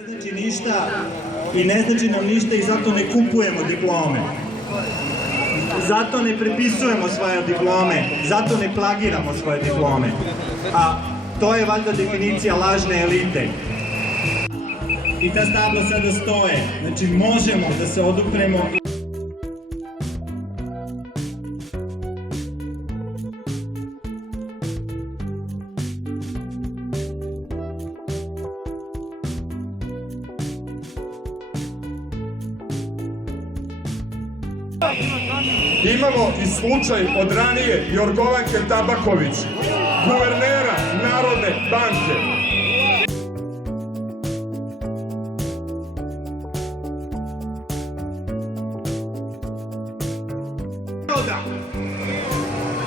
Ne znači ništa i ne znači nam ništa i zato ne kupujemo diplome. Zato ne prepisujemo svoje diplome, zato ne plagiramo svoje diplome. A to je valjda definicija lažne elite. I ta stabla sada stoje. Znači možemo da se odupremo. Imamo i slučaj od ranije Jorgovanke Tabaković, guvernera Narodne banke.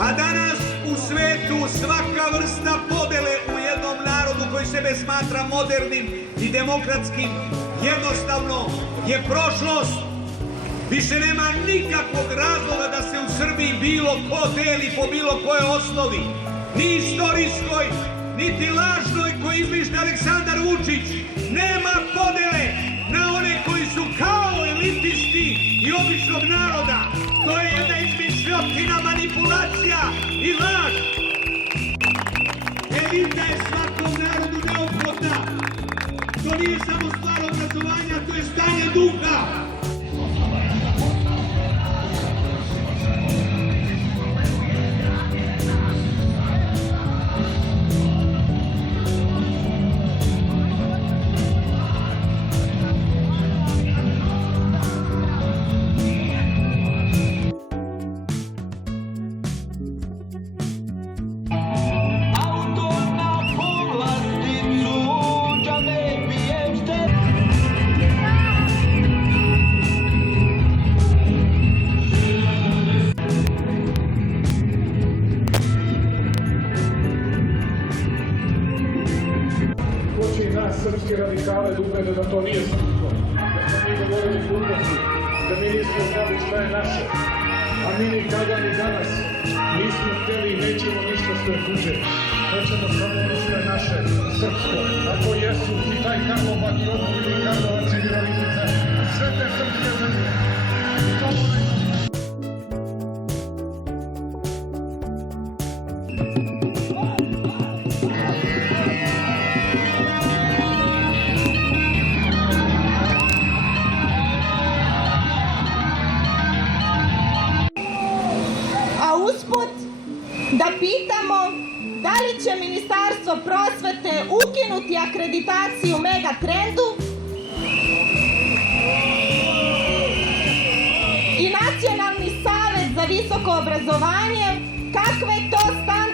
A danas u svetu svaka vrsta podele u jednom narodu koji sebe smatra modernim i demokratskim jednostavno je prošlost. Više nema nikakvog razloga da se u Srbiji bilo ko deli po bilo kojoj osnovi. Ni istorijskoj, niti lažnoj koju izmišlja Aleksandar Vučić. Nema podele na one koji su kao elitisti i običnog naroda. To je jedna izmišljotina, manipulacija i laž. Elita je svakom narodu neophodna. To nije samo stvar obrazovanja, to je stanje duha. Srpske radikale da ubede da to nije srpsko, da smo mi govorili gluposti, da mi nismo znali šta je naše, a mi ni tada ni danas nismo htjeli i nećemo ništa što je tuđe. Hoćemo samo ono što je naše, srpsko. Ako jesu i taj Karlobag i Obuk i Karlovac i Virovitica, sve te srpske zemlje. Usput da pitamo da li će Ministarstvo prosvete ukinuti akreditaciju Megatrendu i Nacionalni savet za visoko obrazovanje, kakve to standarde